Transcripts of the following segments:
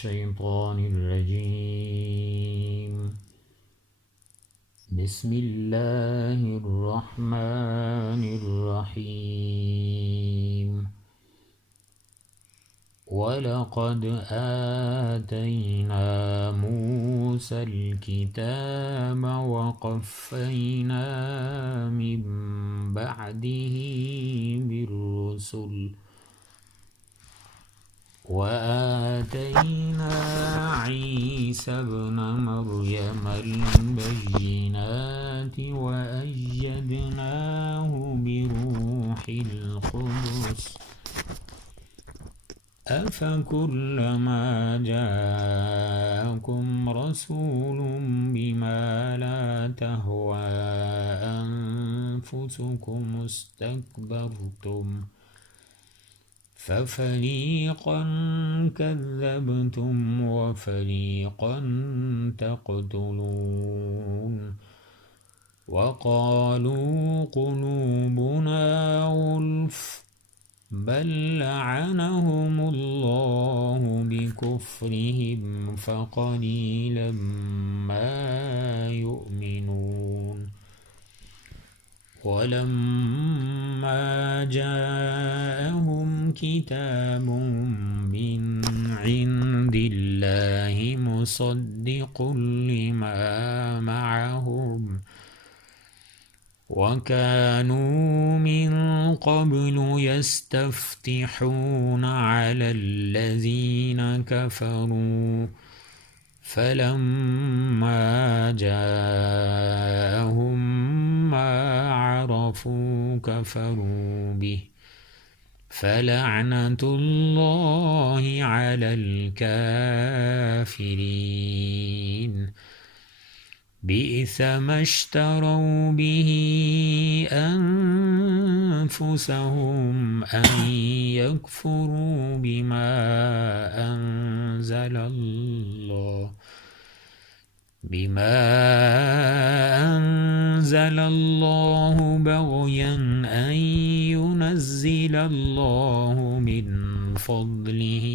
الشيطان الرجيم. بسم الله الرحمن الرحيم. وَلَقَدْ آتَيْنَا مُوسَى الْكِتَابَ وَقَفَّيْنَا مِن بَعْدِهِ بِالرُّسُلِ وَآتَيْنَا عِيسَى ابْنَ مَرْيَمَ الْبَيِّنَاتِ وَأَيَّدْنَاهُ بِرُوحِ الْقُدُسِ أَفَكُلَّمَا جَاءَكُمْ رَسُولٌ بِمَا لَا تَهْوَىٰ أَنفُسُكُمُ اسْتَكْبَرْتُمْ فَفَرِيقًا كَذَّبْتُمْ وَفَرِيقًا تَقْتُلُونَ وَقَالُوا قُلُوبُنَا غُلْفٌ بَل لَّعَنَهُمُ اللَّهُ بِكُفْرِهِمْ فَقَلِيلًا مَّا يُؤْمِنُونَ وَلَمَّا جَاءَهُمْ كِتَابٌ مِّنْ عِندِ اللَّهِ مُصَدِّقٌ لِّمَا مَعَهُمْ وَكَانُوا مِن قَبْلُ يَسْتَفْتِحُونَ عَلَى الَّذِينَ كَفَرُوا فَلَمَّا جَاءَهُم مَّا عَرَفُوا كَفَرُوا بِهِ فَلَعْنَةُ اللَّهِ عَلَى الْكَافِرِينَ. بِئْسَ مَا اشْتَرَوْا بِهِ أَنفُسَهُمْ أَن يَكْفُرُوا بِمَا أَنزَلَ اللَّهُ بَغْيًا أَن يُنَزِّلَ اللَّهُ مِن فَضْلِهِ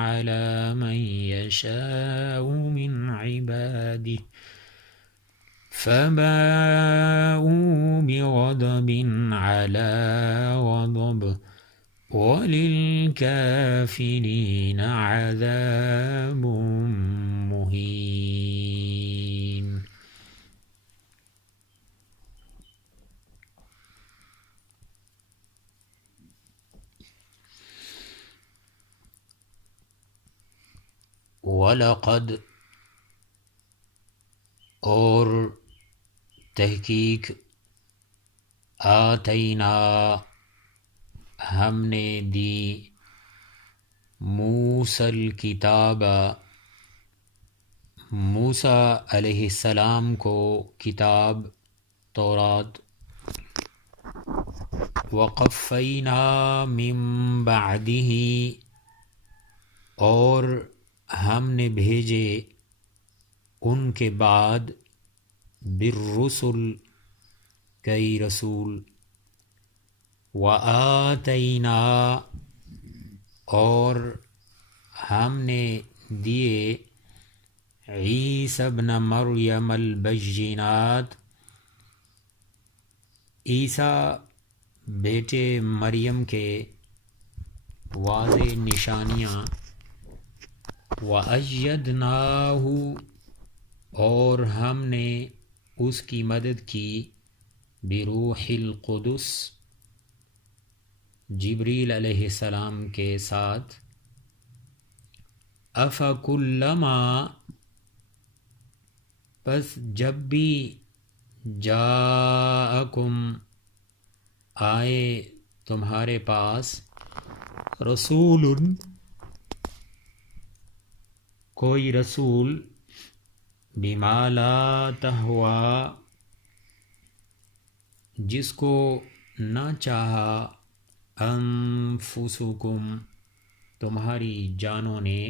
عَلَىٰ مَن يَشَاءُ مِنْ عِبَادِهِ فَبَاءُوا بِغَضَبٍ عَلَىٰ غَضَبٍ وَلِلْكَافِرِينَ عَذَابٌ مُّهِينٌ. وَلَقَدْ اور تحقیق آتینا ہم نے دی موسیٰ الکتاب موسیٰ علیہ السلام کو کتاب تورات وقفینا من بعدہ اور ہم نے بھیجے ان کے بعد بالرسل کئی رسول وآتینا اور ہم نے دیے عیسی ابن مریم البینات عیسیٰ بیٹے مریم کے واضح نشانیاں وَأَيَّدْنَاهُ اور ہم نے اس کی مدد کی بروح القدس جبریل علیہ السلام کے ساتھ افکلما پس جب بھی جاءکم آئے تمہارے پاس رسول کوئی رسول بما لا تہوا جس کو نہ چاہا انفسکم تمہاری جانوں نے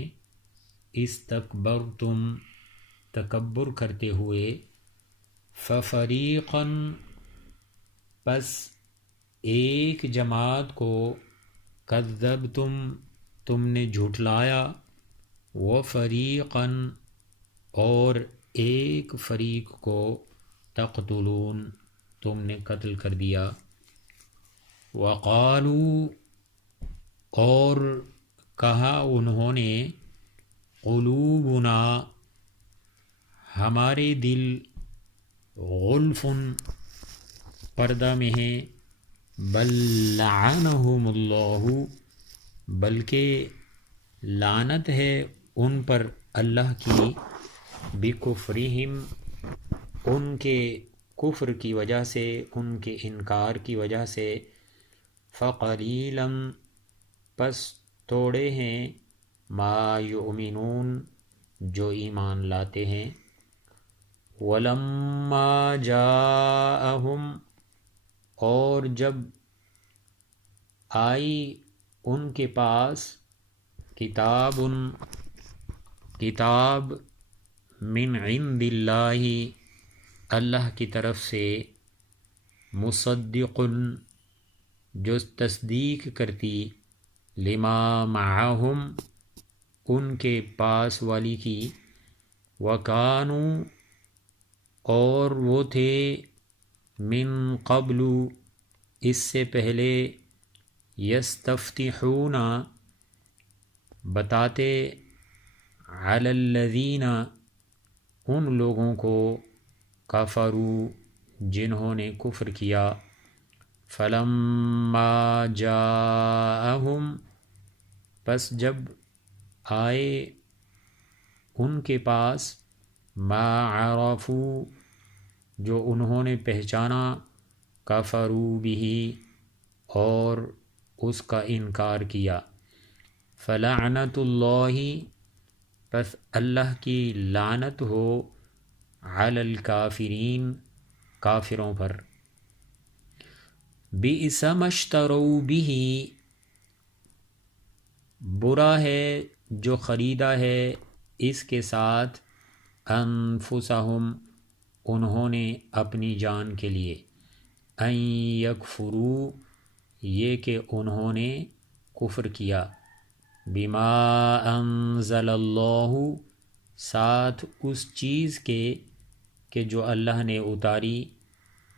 استکبرتم تکبر کرتے ہوئے ففریقا پس ایک جماعت کو کذبتم تم نے جھٹلایا وفریقاً اور ایک فریق کو تقتلون تم نے قتل کر دیا، وقالوا اور کہا انہوں نے، قلوبنا ہمارے دل غلف پردہ میں ہیں، بل لعنہم اللہ بلکہ لعنت ہے ان پر اللہ کی، بکفرہم ان کے کفر کی وجہ سے، ان کے انکار کی وجہ سے، فقلیلا پس توڑے ہیں، ما یؤمنون جو ایمان لاتے ہیں، ولما جاءہم اور جب آئی ان کے پاس، کتاب من عند اللہ اللہ کی طرف سے، مصدق جو تصدیق کرتی، لما معہم ان کے پاس والی کی، وکانوا اور وہ تھے، من قبل اس سے پہلے، یستفتحون بتاتے، علی الذین ان لوگوں کو، کفروا جنہوں نے کفر کیا، فلما جاءہم پس جب آئے ان کے پاس، ما عرفوا جو انہوں نے پہچانا، کفروا بہ اور اس کا انکار کیا، فلعنت اللہ پس اللہ کی لعنت ہو، علی الکافرین کافروں پر، بئس ما اشتروا بہ برا ہے جو خریدا ہے اس کے ساتھ، انفسہم انہوں نے اپنی جان کے لیے، ان یکفروا یہ کہ انہوں نے کفر کیا، بما انزل اللہ ساتھ اس چیز کے کہ جو اللہ نے اتاری،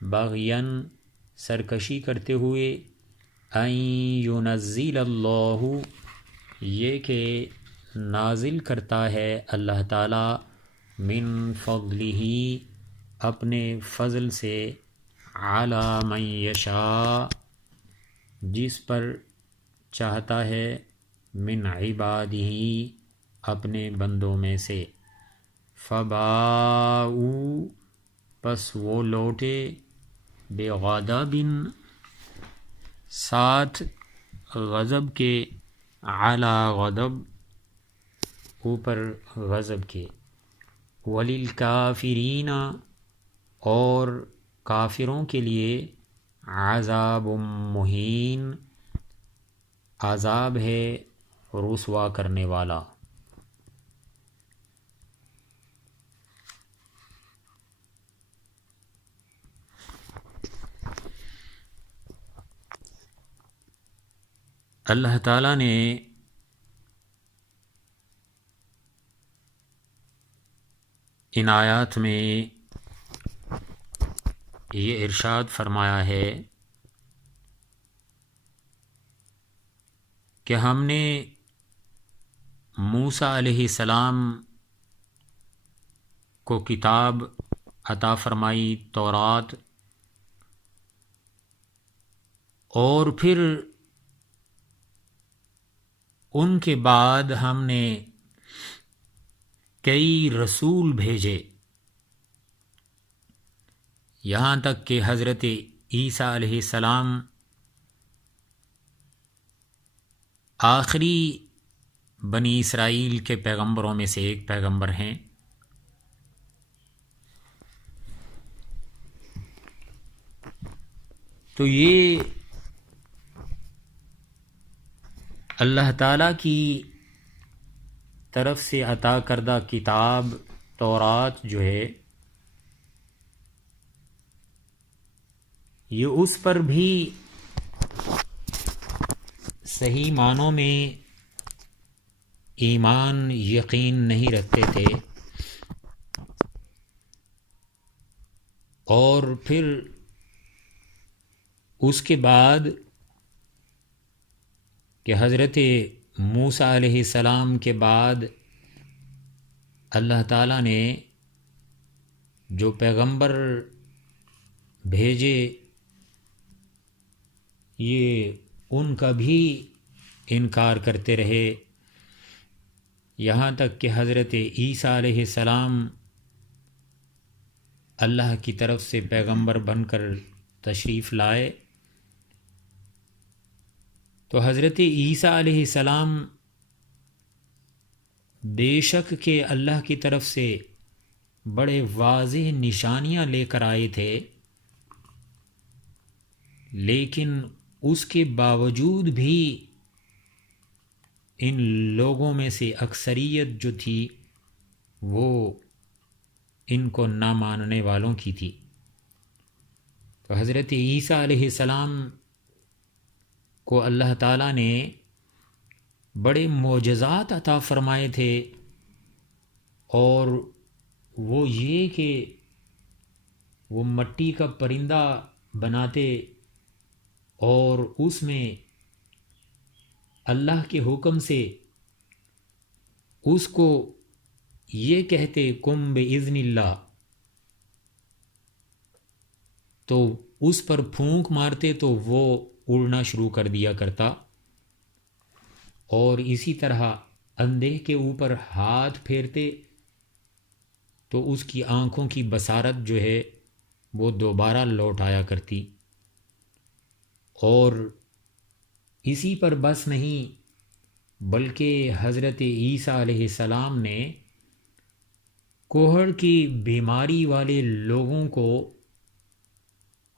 بغین سرکشی کرتے ہوئے، ان ینزل اللہ یہ کہ نازل کرتا ہے اللہ تعالی، من فضلہ اپنے فضل سے، علی من یشاء جس پر چاہتا ہے، من عبادہ اپنے بندوں میں سے، فباؤوا پس وہ لوٹے، بغضب ساتھ غضب کے، علی غضب اوپر غضب کے، وللکافرین اور کافروں کے لیے، عذاب مہین عذاب ہے رسوا کرنے والا۔ اللہ تعالیٰ نے ان آیات میں یہ ارشاد فرمایا ہے کہ ہم نے موسیٰ علیہ السلام کو کتاب عطا فرمائی، تورات، اور پھر ان کے بعد ہم نے کئی رسول بھیجے، یہاں تک کہ حضرت عیسیٰ علیہ السلام آخری بنی اسرائیل کے پیغمبروں میں سے ایک پیغمبر ہیں۔ تو یہ اللہ تعالیٰ کی طرف سے عطا کردہ کتاب تورات جو ہے، یہ اس پر بھی صحیح معنوں میں ایمان یقین نہیں رکھتے تھے، اور پھر اس کے بعد کہ حضرت موسیٰ علیہ السلام کے بعد اللہ تعالیٰ نے جو پیغمبر بھیجے، یہ ان کا بھی انکار کرتے رہے، یہاں تک کہ حضرت عیسیٰ علیہ السلام اللہ کی طرف سے پیغمبر بن کر تشریف لائے، تو حضرت عیسیٰ علیہ السلام بے شک کہ اللہ کی طرف سے بڑے واضح نشانیاں لے کر آئے تھے، لیکن اس کے باوجود بھی ان لوگوں میں سے اکثریت جو تھی وہ ان کو نہ ماننے والوں کی تھی۔ تو حضرت عیسیٰ علیہ السلام کو اللہ تعالیٰ نے بڑے معجزات عطا فرمائے تھے، اور وہ یہ کہ وہ مٹی کا پرندہ بناتے اور اس میں اللہ کے حکم سے اس کو یہ کہتے کم بإذن اللہ، تو اس پر پھونک مارتے تو وہ اڑنا شروع کر دیا کرتا، اور اسی طرح اندھے کے اوپر ہاتھ پھیرتے تو اس کی آنکھوں کی بصارت جو ہے وہ دوبارہ لوٹ آیا کرتی۔ اور اسی پر بس نہیں، بلکہ حضرت عیسیٰ علیہ السلام نے کوہڑ کی بیماری والے لوگوں کو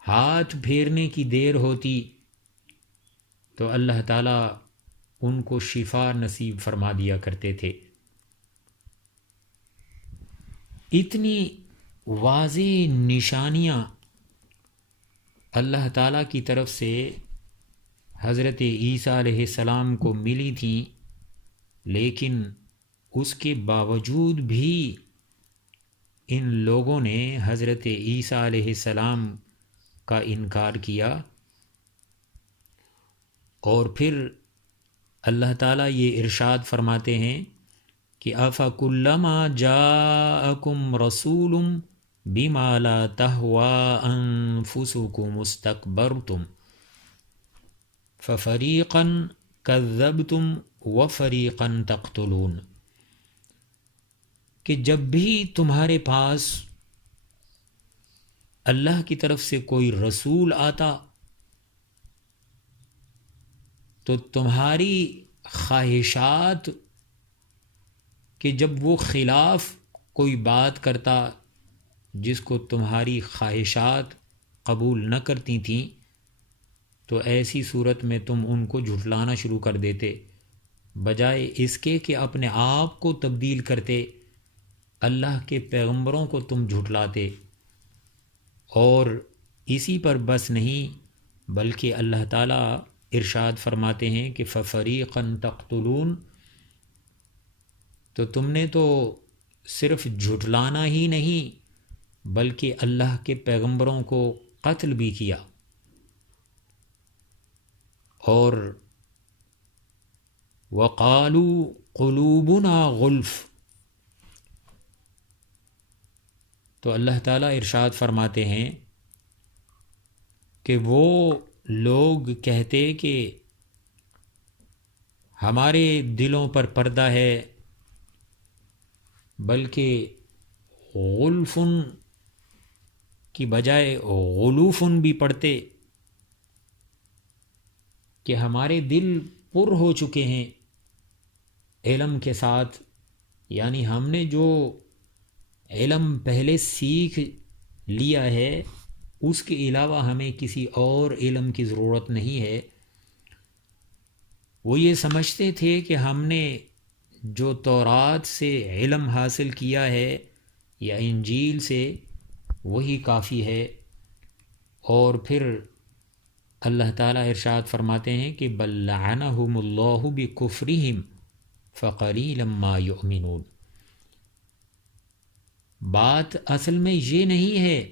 ہاتھ پھیرنے کی دیر ہوتی تو اللہ تعالیٰ ان کو شفا نصیب فرما دیا کرتے تھے۔ اتنی واضح نشانیاں اللہ تعالیٰ کی طرف سے حضرت عیسیٰ علیہ السلام کو ملی تھیں، لیکن اس کے باوجود بھی ان لوگوں نے حضرت عیسیٰ علیہ السلام کا انکار کیا، اور پھر اللہ تعالیٰ یہ ارشاد فرماتے ہیں کہ أَفَكُلَّمَا جَاءَكُمْ رَسُولٌ بِمَا لَا تَهْوَىٰ أَنفُسُكُمُ اسْتَكْبَرْتُمْ فَفَرِيقًا كَذَّبْتُمْ وَفَرِيقًا تَقْتُلُونَ، کہ جب بھی تمہارے پاس اللہ کی طرف سے کوئی رسول آتا تو تمہاری خواہشات کہ جب وہ خلاف کوئی بات کرتا جس کو تمہاری خواہشات قبول نہ کرتی تھیں، تو ایسی صورت میں تم ان کو جھٹلانا شروع کر دیتے، بجائے اس کے کہ اپنے آپ کو تبدیل کرتے، اللہ کے پیغمبروں کو تم جھٹلاتے۔ اور اسی پر بس نہیں، بلکہ اللہ تعالیٰ ارشاد فرماتے ہیں کہ فَفَرِيقًا تَقْتُلُونَ، تو تم نے تو صرف جھٹلانا ہی نہیں بلکہ اللہ کے پیغمبروں کو قتل بھی کیا۔ اور وَقَالُوا قُلُوبُنَا غُلْفٌ، تو اللہ تعالیٰ ارشاد فرماتے ہیں کہ وہ لوگ کہتے کہ ہمارے دلوں پر پردہ ہے، بلکہ غلفن کی بجائے غلوفن بھی پڑھتے کہ ہمارے دل پر ہو چکے ہیں علم کے ساتھ، یعنی ہم نے جو علم پہلے سیکھ لیا ہے اس کے علاوہ ہمیں کسی اور علم کی ضرورت نہیں ہے۔ وہ یہ سمجھتے تھے کہ ہم نے جو تورات سے علم حاصل کیا ہے یا انجیل سے وہی کافی ہے۔ اور پھر اللہ تعالیٰ ارشاد فرماتے ہیں کہ بل لعنہم اللہ بکفرہم فقلیلا ما یؤمنون۔ بات اصل میں یہ نہیں ہے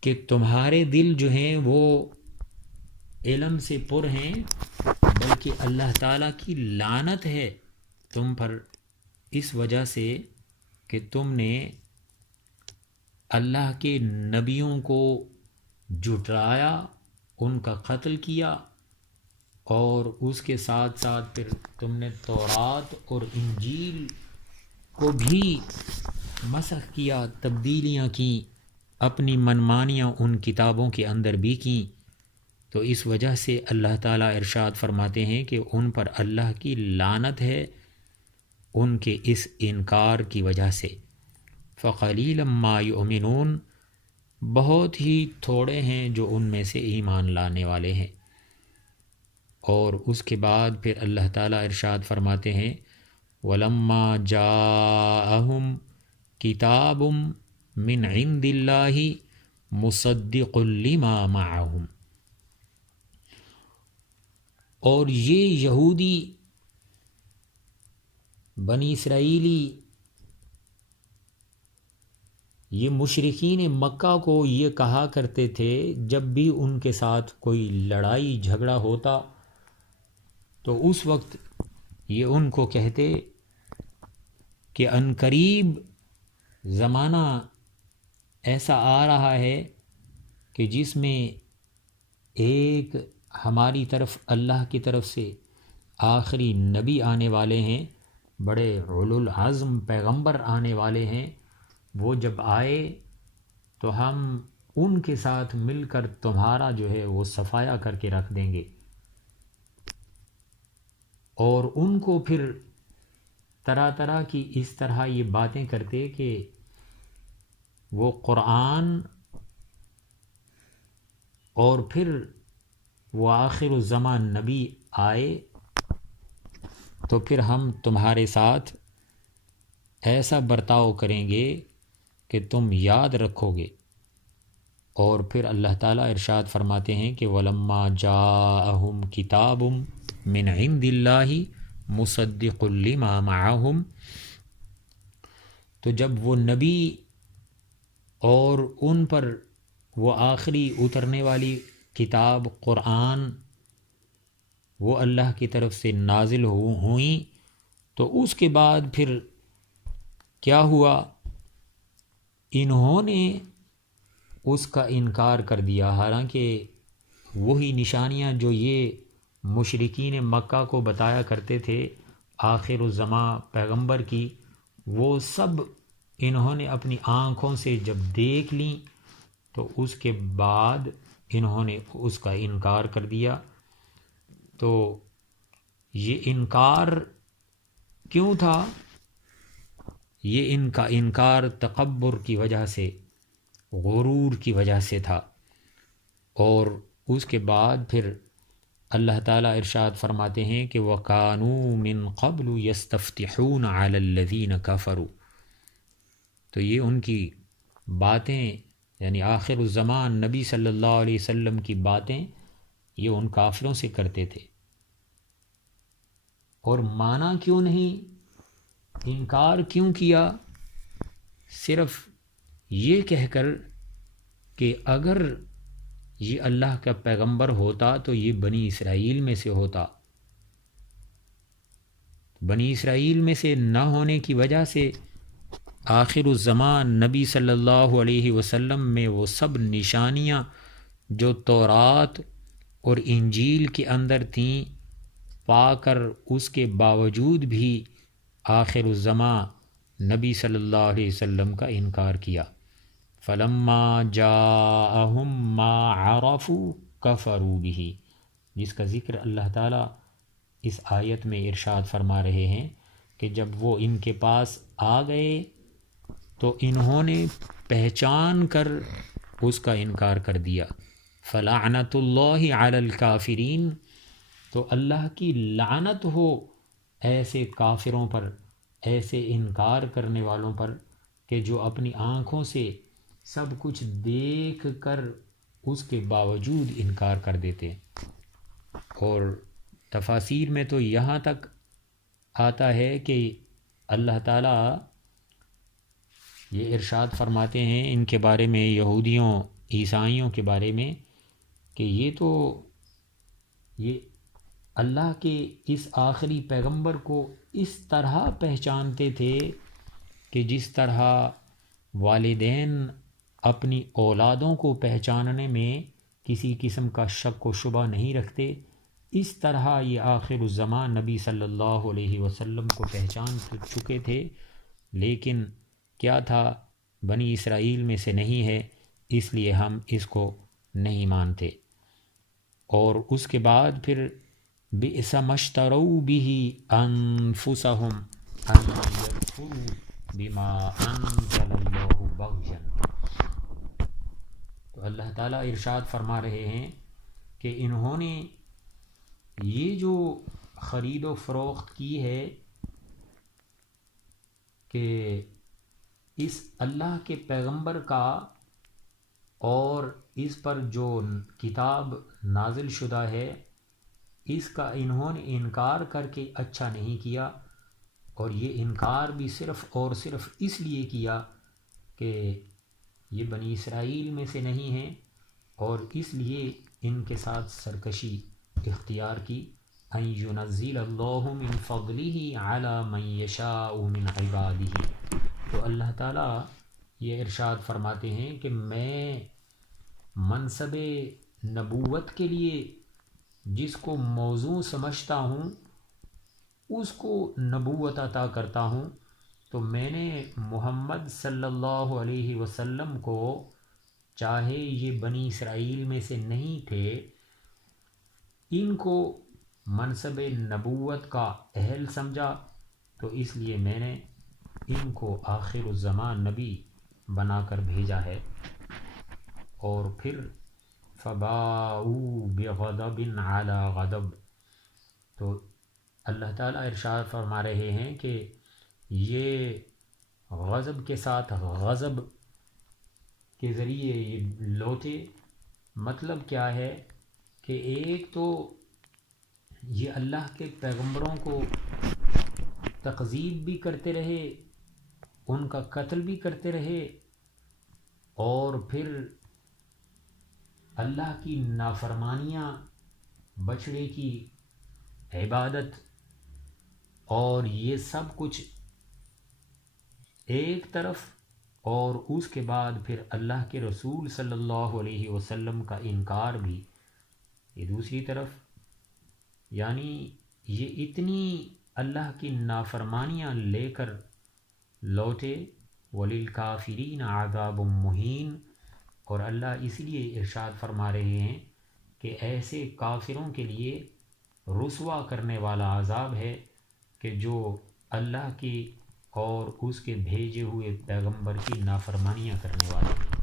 کہ تمہارے دل جو ہیں وہ علم سے پر ہیں، بلکہ اللہ تعالیٰ کی لعنت ہے تم پر اس وجہ سے کہ تم نے اللہ کے نبیوں کو جھٹلایا، ان کا قتل کیا، اور اس کے ساتھ ساتھ پھر تم نے تورات اور انجیل کو بھی مسخ کیا، تبدیلیاں کیں، اپنی منمانیاں ان کتابوں کے اندر بھی کیں۔ تو اس وجہ سے اللہ تعالیٰ ارشاد فرماتے ہیں کہ ان پر اللہ کی لعنت ہے ان کے اس انکار کی وجہ سے۔ فقلیلا ما یؤمنون، بہت ہی تھوڑے ہیں جو ان میں سے ایمان لانے والے ہیں۔ اور اس کے بعد پھر اللہ تعالیٰ ارشاد فرماتے ہیں وَلَمَّا جَاءَهُمْ كِتَابٌ مِّنْ عِنْدِ اللَّهِ مُصَدِّقٌ لِّمَا مَعَهُمْ۔ اور یہ یہودی بنی اسرائیلی، یہ مشرکین مکہ کو یہ کہا کرتے تھے جب بھی ان کے ساتھ کوئی لڑائی جھگڑا ہوتا تو اس وقت یہ ان کو کہتے کہ عنقریب زمانہ ایسا آ رہا ہے کہ جس میں ایک ہماری طرف اللہ کی طرف سے آخری نبی آنے والے ہیں، بڑے اولو العزم پیغمبر آنے والے ہیں، وہ جب آئے تو ہم ان کے ساتھ مل کر تمہارا جو ہے وہ صفایا کر کے رکھ دیں گے۔ اور ان کو پھر طرح طرح کی اس طرح یہ باتیں کرتے کہ وہ قرآن اور پھر وہ آخر الزمان نبی آئے تو پھر ہم تمہارے ساتھ ایسا برتاؤ کریں گے کہ تم یاد رکھو گے۔ اور پھر اللہ تعالیٰ ارشاد فرماتے ہیں کہ وَلَمَّا جَاءَهُمْ كِتَابٌ مِّنْ عِنْدِ اللَّهِ مُصَدِّقٌ لِّمَا مَعَهُمْ، تو جب وہ نبی اور ان پر وہ آخری اترنے والی کتاب قرآن وہ اللہ کی طرف سے نازل ہوئیں تو اس کے بعد پھر کیا ہوا، انہوں نے اس کا انکار کر دیا، حالانکہ وہی نشانیاں جو یہ مشرکین مکہ کو بتایا کرتے تھے آخر الزماں پیغمبر کی، وہ سب انہوں نے اپنی آنکھوں سے جب دیکھ لیں تو اس کے بعد انہوں نے اس کا انکار کر دیا۔ تو یہ انکار کیوں تھا؟ یہ ان کا انکار تکبر کی وجہ سے، غرور کی وجہ سے تھا۔ اور اس کے بعد پھر اللہ تعالیٰ ارشاد فرماتے ہیں کہ وَكَانُوا مِن قَبْلُ يَسْتَفْتِحُونَ عَلَى الَّذِينَ كَفَرُوا۔ تو یہ ان کی باتیں، یعنی آخر الزمان نبی صلی اللہ علیہ وسلم کی باتیں یہ ان کافروں سے کرتے تھے۔ اور مانا کیوں نہیں، انکار کیوں کیا؟ صرف یہ کہہ کر کہ اگر یہ اللہ کا پیغمبر ہوتا تو یہ بنی اسرائیل میں سے ہوتا، بنی اسرائیل میں سے نہ ہونے کی وجہ سے آخر الزمان نبی صلی اللہ علیہ وسلم میں وہ سب نشانیاں جو تورات اور انجیل کے اندر تھیں پا کر اس کے باوجود بھی آخر الزمان نبی صلی اللہ علیہ وسلم کا انکار کیا۔ فَلَمَّا جَاءَهُمْ مَا عَرَفُوا كَفَرُوا بِهِ، جس کا ذکر اللہ تعالیٰ اس آیت میں ارشاد فرما رہے ہیں کہ جب وہ ان کے پاس آ گئے تو انہوں نے پہچان کر اس کا انکار کر دیا۔ فَلَعْنَةُ اللَّهِ عَلَى الْكَافِرِينَ، تو اللہ کی لعنت ہو ایسے کافروں پر، ایسے انکار کرنے والوں پر کہ جو اپنی آنکھوں سے سب کچھ دیکھ کر اس کے باوجود انکار کر دیتے۔ اور تفاسیر میں تو یہاں تک آتا ہے کہ اللہ تعالیٰ یہ ارشاد فرماتے ہیں ان کے بارے میں، یہودیوں عیسائیوں کے بارے میں، کہ یہ اللہ کے اس آخری پیغمبر کو اس طرح پہچانتے تھے کہ جس طرح والدین اپنی اولادوں کو پہچاننے میں کسی قسم کا شک و شبہ نہیں رکھتے، اس طرح یہ آخر الزمان نبی صلی اللہ علیہ وسلم کو پہچان چکے تھے، لیکن کیا تھا، بنی اسرائیل میں سے نہیں ہے، اس لیے ہم اس کو نہیں مانتے۔ اور اس کے بعد پھر بئس ما اشتروا به انفسهم ان یکفروا بما انزل اللہ بغیا۔ تو اللہ تعالیٰ ارشاد فرما رہے ہیں کہ انہوں نے یہ جو خرید و فروخت کی ہے کہ اس اللہ کے پیغمبر کا اور اس پر جو کتاب نازل شدہ ہے اس کا انہوں نے انکار کر کے اچھا نہیں کیا، اور یہ انکار بھی صرف اور صرف اس لیے کیا کہ یہ بنی اسرائیل میں سے نہیں ہیں، اور اس لیے ان کے ساتھ سرکشی اختیار کی۔ ان ينزل اللہ من فضلہ علی من یشاء من عبادہ۔ تو اللہ تعالیٰ یہ ارشاد فرماتے ہیں کہ میں منصب نبوت کے لیے جس کو موزوں سمجھتا ہوں اس کو نبوت عطا کرتا ہوں، تو میں نے محمد صلی اللہ علیہ وسلم کو، چاہے یہ بنی اسرائیل میں سے نہیں تھے، ان کو منصب نبوت کا اہل سمجھا، تو اس لیے میں نے ان کو آخر الزمان نبی بنا کر بھیجا ہے۔ اور پھر فباؤوا بغضب علی غضب، تو اللہ تعالیٰ ارشاد فرما رہے ہیں کہ یہ غضب کے ساتھ غضب کے ذریعے یہ لوٹے۔ مطلب کیا ہے کہ ایک تو یہ اللہ کے پیغمبروں کو تکذیب بھی کرتے رہے، ان کا قتل بھی کرتے رہے، اور پھر اللہ کی نافرمانیاں، بچڑے کی عبادت، اور یہ سب کچھ ایک طرف، اور اس کے بعد پھر اللہ کے رسول صلی اللہ علیہ وسلم کا انکار بھی یہ دوسری طرف۔ یعنی یہ اتنی اللہ کی نافرمانیاں لے کر لوٹے۔ وَلِلْكَافِرِينَ عَذَابٌ مُّهِينٌ۔ اور اللہ اس لیے ارشاد فرما رہے ہیں کہ ایسے کافروں کے لیے رسوا کرنے والا عذاب ہے کہ جو اللہ کی اور اس کے بھیجے ہوئے پیغمبر کی نافرمانیاں کرنے والے ہیں۔